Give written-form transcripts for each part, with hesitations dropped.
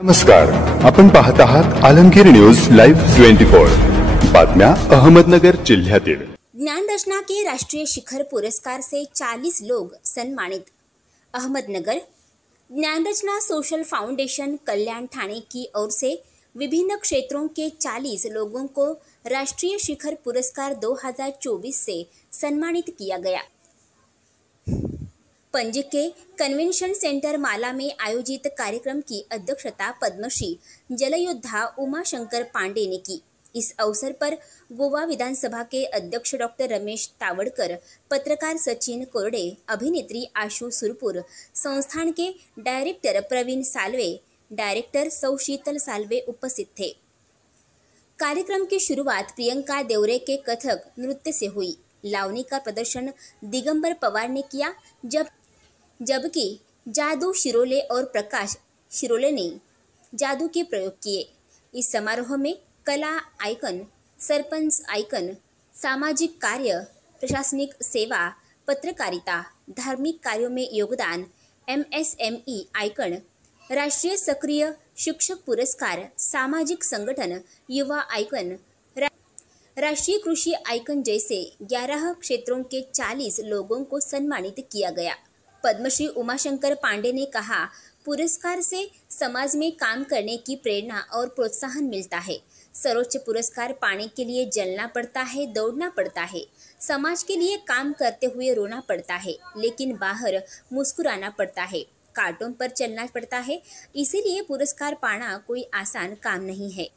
नमस्कार, आपण पाहत आहात आलमगीर न्यूज लाईव्ह 24 बातम्या अहमदनगर जिल्ह्यातील। ज्ञान रचना के राष्ट्रीय शिखर पुरस्कार से 40 लोग सम्मानित। अहमदनगर ज्ञान रचना सोशल फाउंडेशन कल्याण थाने की ओर से विभिन्न क्षेत्रों के 40 लोगों को राष्ट्रीय शिखर पुरस्कार 2024 से सम्मानित किया गया। पणजी के कन्वेंशन सेंटर माला में आयोजित कार्यक्रम की अध्यक्षता पद्मश्री जलयोद्धा उमाशंकर पांडे ने की। इस अवसर पर गोवा विधानसभा के अध्यक्ष डॉक्टर रमेश तावड़कर, पत्रकार सचिन कोरडे, अभिनेत्री आशु सुरपुर, संस्थान के डायरेक्टर प्रवीण सालवे, डायरेक्टर सौ शीतल सालवे उपस्थित थे। कार्यक्रम की शुरुआत प्रियंका देवरे के कथक नृत्य से हुई। लावनी का प्रदर्शन दिगंबर पवार ने किया, जबकि जादू शिरोले और प्रकाश शिरोले ने जादू के प्रयोग किए। इस समारोह में कला आइकन, सरपंच आइकन, सामाजिक कार्य, प्रशासनिक सेवा, पत्रकारिता, धार्मिक कार्यों में योगदान, MSME आइकन, राष्ट्रीय सक्रिय शिक्षक पुरस्कार, सामाजिक संगठन, युवा आइकन, राष्ट्रीय कृषि आइकन जैसे 11 क्षेत्रों के 40 लोगों को सम्मानित किया गया। पद्मश्री उमाशंकर पांडे ने कहा, पुरस्कार से समाज में काम करने की प्रेरणा और प्रोत्साहन मिलता है। सर्वोच्च पुरस्कार पाने के लिए जलना पड़ता है, दौड़ना पड़ता है, समाज के लिए काम करते हुए रोना पड़ता है, लेकिन बाहर मुस्कुराना पड़ता है, कांटों पर चलना पड़ता है। इसीलिए पुरस्कार पाना कोई आसान काम नहीं है।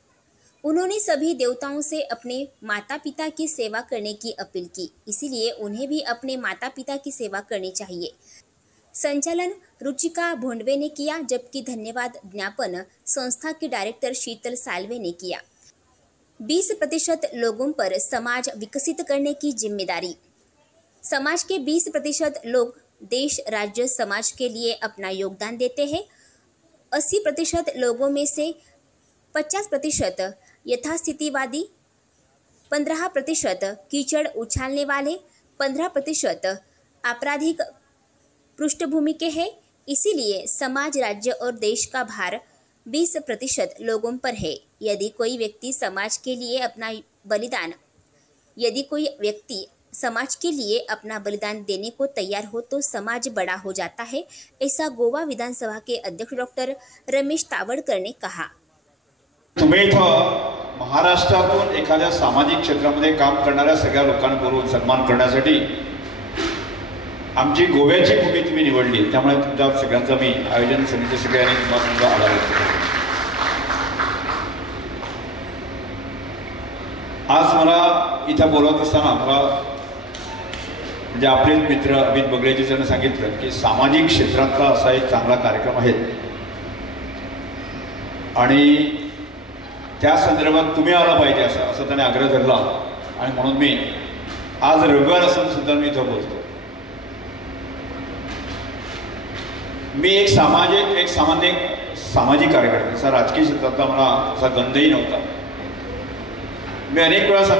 उन्होंने सभी देवताओं से अपने माता पिता की सेवा करने की अपील की, इसीलिए उन्हें भी अपने माता पिता की सेवा करनी चाहिए। संचालन रुचिका भोंडवे ने किया, जबकि धन्यवाद ज्ञापन संस्था के डायरेक्टर शीतल सालवे ने किया। 20% लोगों पर समाज विकसित करने की जिम्मेदारी। समाज के 20% लोग देश, राज्य, समाज के लिए अपना योगदान देते हैं। 80% लोगों में से 50% यथास्थितिवादी, 15% कीचड़ उछालने वाले, 15% आपराधिक पृष्ठभूमि के हैं। इसीलिए समाज, राज्य और देश का भार 20% लोगों पर है। यदि कोई व्यक्ति समाज के लिए अपना बलिदान देने को तैयार हो तो समाज बड़ा हो जाता है, ऐसा गोवा विधानसभा के अध्यक्ष डॉक्टर रमेश तावड़कर ने कहा। तुम्ही इथं महाराष्ट्रातून एखाद्या सामाजिक क्षेत्रामध्ये काम करणाऱ्या सगळ्या लोकांना बोलवून सन्मान करण्यासाठी आमची गोव्याची भूमी तुम्ही निवडली, त्यामुळे तुमच्या सगळ्यांचा मी आयोजन समिती सगळ्यांनी तुम्हाला आभार व्यक्त करतो। आज मला इथं बोलवत असताना मला म्हणजे आपले मित्र अमित बगलेजी यांनी सांगितलं की सामाजिक क्षेत्रातला असा एक चांगला कार्यक्रम आहे आणि त्या संदर्भात तुम्ही आला पाहिजे असं त्याने आग्रह धरला आणि म्हणून मी आज रविवार असून सुद्धा मी इथं बोलतो। मी एक सामान्य सामाजिक कार्यकर्ता, असा राजकीय क्षेत्रातला मला असा गंधही नव्हता। मी अनेक वेळा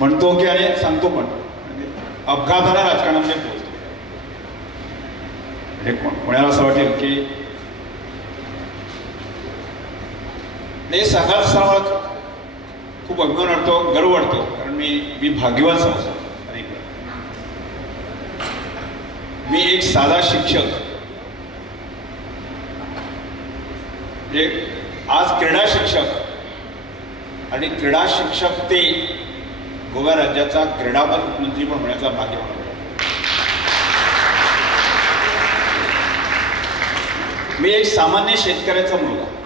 म्हणतो की आणि सांगतो पण अपघाताने राजकारणामध्ये पोहोचतो। म्हणजे कोणाला असं वाटेल की नाही सांगायला मला खूप अभिमान वाटतो, गर्व वाटतो, कारण मी भाग्यवान समजतो। मी एक साधा शिक्षक, आज क्रीडा शिक्षक आणि क्रीडा शिक्षक ते गोवा राज्याचा क्रीडा मंत्री पण होण्याचा भाग्य मला। मी एक सामान्य शेतकऱ्याचा मुलगा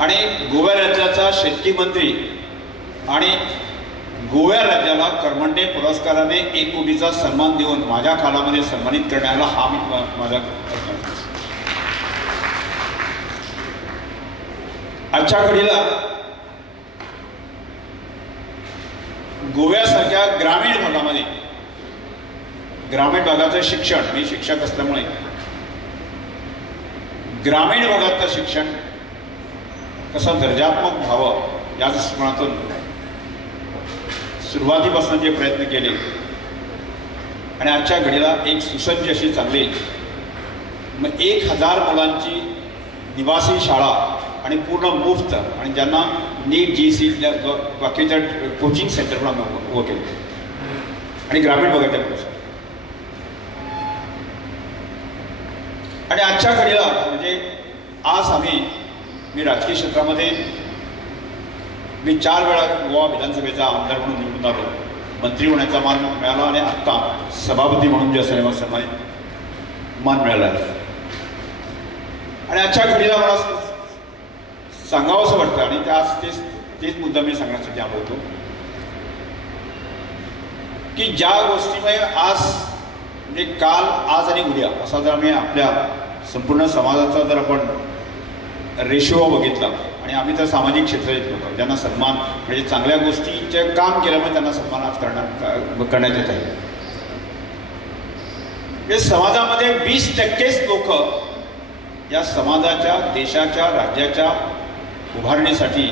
आणि गोवा राज्याचा शेतकी मंत्री आणि गोवा राज्याला करमंडे पुरस्काराने 1 कोटीचा सन्मान देऊन माझ्या काळामध्ये सन्मानित करण्याला हा माझा आजच्या घडीला गोव्यासारख्या ग्रामीण भागामध्ये ग्रामीण भागाचं शिक्षण, मी शिक्षक असल्यामुळे ग्रामीण भागातलं शिक्षण कसं दर्जात्मक व्हावं या दृष्टिकोनातून सुरुवातीपासून जे प्रयत्न केले आणि आजच्या घडीला एक सुसज्ज अशी चांगली मग 1000 मुलांची निवासी शाळा आणि पूर्ण मुफ्त आणि ज्यांना नीट GC बाकीच्या कोचिंग सेंटर पण आम्ही उभं केलं आणि ग्रामीण भागातल्या मुलांसाठी. आणि आजच्या घडीला म्हणजे आज मी राजकीय क्षेत्रामध्ये मी 4 वेळा गोवा विधानसभेचा आमदार म्हणून निवडून आलो, मंत्री होण्याचा मान मिळाला आणि आत्ता सभापती म्हणून जे असं सन्मानित मान मिळाला आहे. आणि आजच्या घडीला मला सांगावं असं वाटतं आणि तेच मुद्दा मी सांगण्यासाठी आलो होतो की ज्या गोष्टीमुळे आज म्हणजे काल, आज आणि उद्या असा जर आम्ही आपल्या संपूर्ण समाजाचा जर आपण रेशो बघितला आणि आम्ही तर सामाजिक क्षेत्रात लोक ज्यांना सन्मान म्हणजे चांगल्या गोष्टीचे काम केल्यामुळे त्यांना सन्मान आज करण्यात येत आहे. म्हणजे समाजामध्ये 20% लोक या समाजाच्या, देशाच्या, राज्याच्या उभारणीसाठी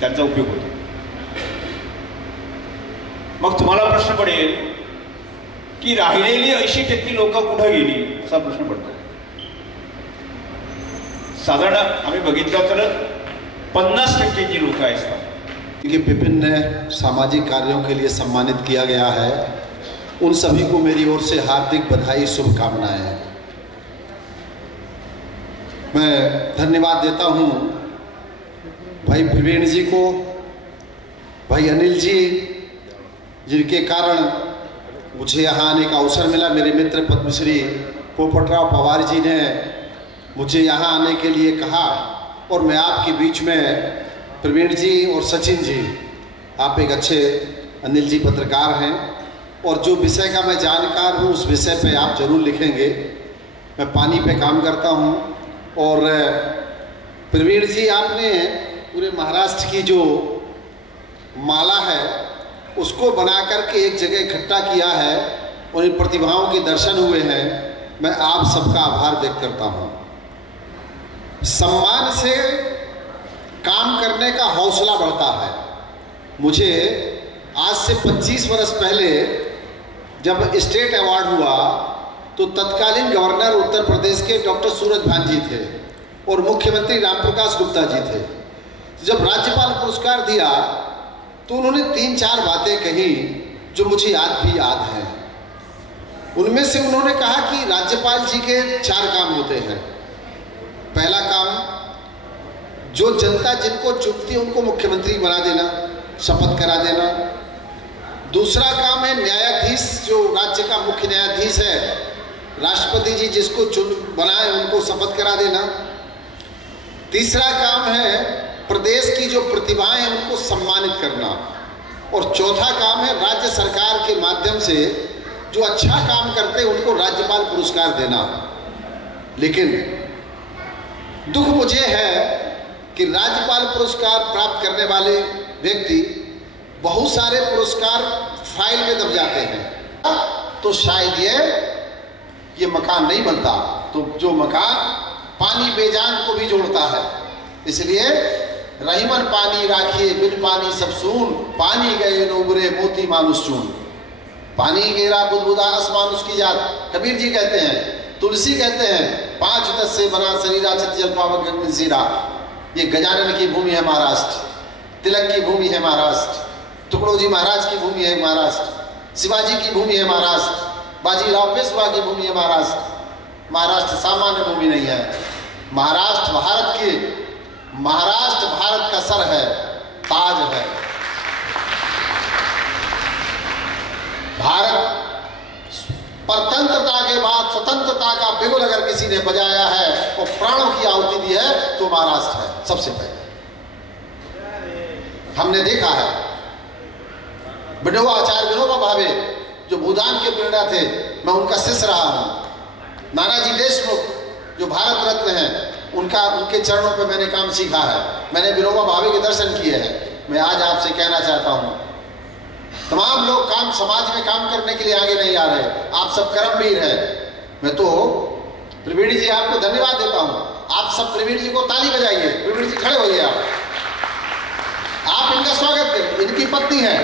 त्यांचा उपयोग होतो. मग तुम्हाला प्रश्न पडेल की राहिलेली 80% लोक कुठं गेली असा प्रश्न पडतो. साधारण आम्ही बघितलं तर 50% जी लोक असतात कि विभिन्न सामाजिक कार्यों के लिए सम्मानित किया गया है, उन सभी को मेरी ओर से हार्दिक बधाई, शुभकामनाएं. मैं धन्यवाद देता हूं भाई प्रवीण जी को, भाई अनिल जी, जिनके कारण मुझे यहाँ आने का अवसर मिला. मेरे मित्र पद्मश्री पोपटराव पवार जी ने मुझे यहाँ आने के लिए कहा और मैं आपके बीच में, प्रवीण जी और सचिन जी, आप एक अच्छे, अनिल जी पत्रकार हैं और जो विषय का मैं जानकार हूँ उस विषय पे आप जरूर लिखेंगे. मैं पानी पे काम करता हूँ और प्रवीण जी, आपने पूरे महाराष्ट्र की जो माला है उसको बना करके एक जगह इकट्ठा किया है और इन प्रतिभाओं के दर्शन हुए हैं. मैं आप सबका आभार व्यक्त करता हूँ. सम्मान से काम करने का हौसला बढ़ता है. मुझे आज से 25 वर्ष पहले जब स्टेट अवार्ड हुआ तो तत्कालीन गवर्नर उत्तर प्रदेश के डॉक्टर सूरज भान जी थे और मुख्यमंत्री रामप्रकाश गुप्ता जी थे. जब राज्यपाल पुरस्कार दिया तो उन्होंने 3-4 बातें कही जो मुझे आज भी याद हैं. उनमें से उन्होंने कहा कि राज्यपाल जी के 4 काम होते हैं. पहला काम, जो जनता जिनको चुनती है उनको मुख्यमंत्री बना देना, शपथ करा देना. दूसरा काम है न्यायाधीश, जो राज्य का मुख्य न्यायाधीश है, राष्ट्रपति जी जिसको चुन बनाए उनको शपथ करा देना. तीसरा काम है प्रदेश की जो प्रतिभाएं हैं उनको सम्मानित करना. और चौथा काम है राज्य सरकार के माध्यम से जो अच्छा काम करते हैं उनको राज्यपाल पुरस्कार देना. लेकिन दुख मुझे है कि राज्यपाल पुरस्कार प्राप्त करने वाले व्यक्ति बहुत सारे पुरस्कार फाइल में दब जाते हैं तो शायद ये मकान नहीं बनता. तो जो मकान पानी बेजान को भी जोड़ता है. इसलिए रहीमन पानी राखिए, बिन पानी सब सून, पानी गए नोबरे मोती मानुष चून. पानी गेरा बुदबुदा आसमान उसकी जात, कबीर जी कहते हैं. तुलसी कहते हैं 5 तत्व से बना शरीरा छत जल पावक गगन सीरा. ये गजानन की भूमि है महाराष्ट्र, तिलक की भूमि है महाराष्ट्र, टुकड़ोजी महाराज की भूमि है महाराष्ट्र, शिवाजी की भूमि है महाराष्ट्र, बाजीराव पेशवा की भूमि है महाराष्ट्र. महाराष्ट्र सामान्य भूमि नहीं है. महाराष्ट्र भारत का सर है, ताज है. भारत परतंत्रता के बाद स्वतंत्रता का बिगुल अगर किसी ने बजाया है और प्राणों की आहुति दी है तो महाराष्ट्र है सबसे पहले. हमने देखा है आचार्य विनोबा भावे जो भूदान के प्रेरणा थे, मैं उनका शिष्य रहा हूं. नानाजी देशमुख जो भारत रत्न हैं, उनके चरणों पे मैंने काम सीखा है. मैंने विनोबा भावे के दर्शन किए हैं. मैं आज आपसे कहना चाहता हूं, तमाम लोग समाज में काम करने के लिए आगे नहीं आ रहे. आप सब कर्मवीर हैं. मैं तो प्रवीण जी आपको धन्यवाद देता हूं. आप सब प्रवीण जी को ताली बजाइए. प्रवीण जी खड़े होइए. आप इनका स्वागत करें. इनकी पत्नी है,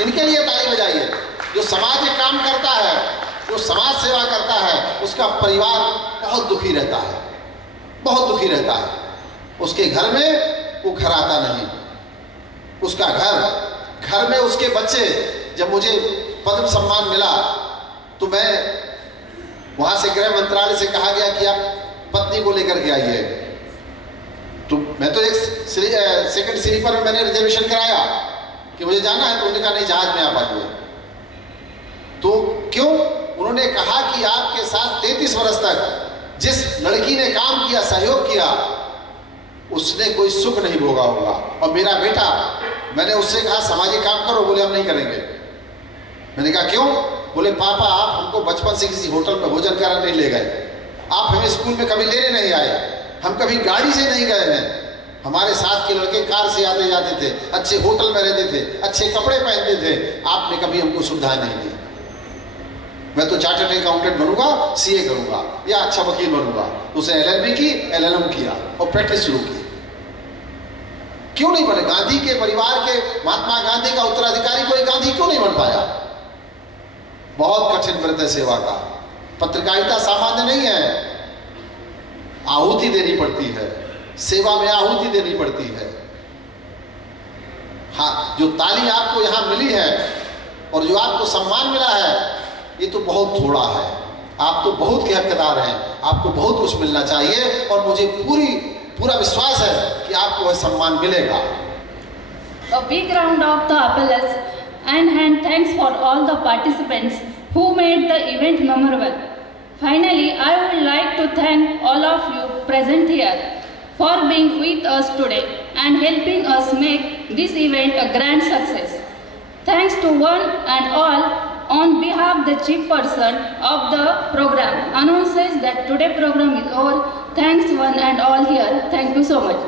इनके लिए ताली बजाइए. जो समाज में काम करता है जो समाज सेवा करता है उसका परिवार बहुत दुखी रहता है, बहुत दुखी रहता है। उसके घर में वो घर आता नहीं, उसका घर में उसके बच्चे। जब मुझे पद्म सम्मान मिला तो मैं वहां से गृह मंत्रालय से कहा गया कि आप पत्नी को लेकर के आइए। तो मैं तो एक सेकंड स्लीपर में मैंने रिजर्वेशन कराया कि मुझे जाना है, तो उन्होंने कहा नहीं जहाज में आप आइए। तो क्यों? उन्होंने कहा कि आपके साथ 33 वर्ष तक जिस लड़की ने काम किया, सहयोग किया, उसने कोई सुख नहीं भोगा होगा। और मेरा बेटा, मैंने उससे कहा सामाजिक काम करो, बोले हम नहीं करेंगे। मैंने कहा क्यों? बोले पापा आप हमको बचपन से किसी होटल में भोजन कराने नहीं ले गए, आप हमें स्कूल में कभी लेने नहीं आए, हम कभी गाड़ी से नहीं गए हैं, हमारे साथ के लड़के कार से आते जाते थे, अच्छे होटल में रहते थे, अच्छे कपड़े पहनते थे, आपने कभी हमको सुविधाएं नहीं दी। मैं तो चार्टर्ड अकाउंटेंट बनूंगा, सीए करूंगा या अच्छा वकील बनूंगा। तो उसे LLB की, LLM किया और प्रैक्टिस शुरू की। क्यों नहीं बने? गांधी के परिवार के, महात्मा गांधी का उत्तराधिकारी कोई गांधी क्यों नहीं बन पाया? बहुत कठिन व्रत है सेवा का। पत्रकारिता सामान्य नहीं है, आहुति देनी पड़ती है, सेवा में आहुति देनी पड़ती है। हाँ, जो ताली आपको यहां मिली है और जो आपको सम्मान मिला है, ये तो बहुत थोड़ा है। आप तो बहुत के हकदार हैं, आपको बहुत कुछ मिलना चाहिए और मुझे पूरा विश्वास है कि आपको वह सम्मान मिलेगा। A big round of the applause and thanks for all the participants who made the event memorable. Finally, I would like to thank all of you present here for being with us today and helping us make this event a grand success. Thanks to one and all. On behalf of the chief person of the program announces that today's program is over. Thanks one and all here. Thank you so much.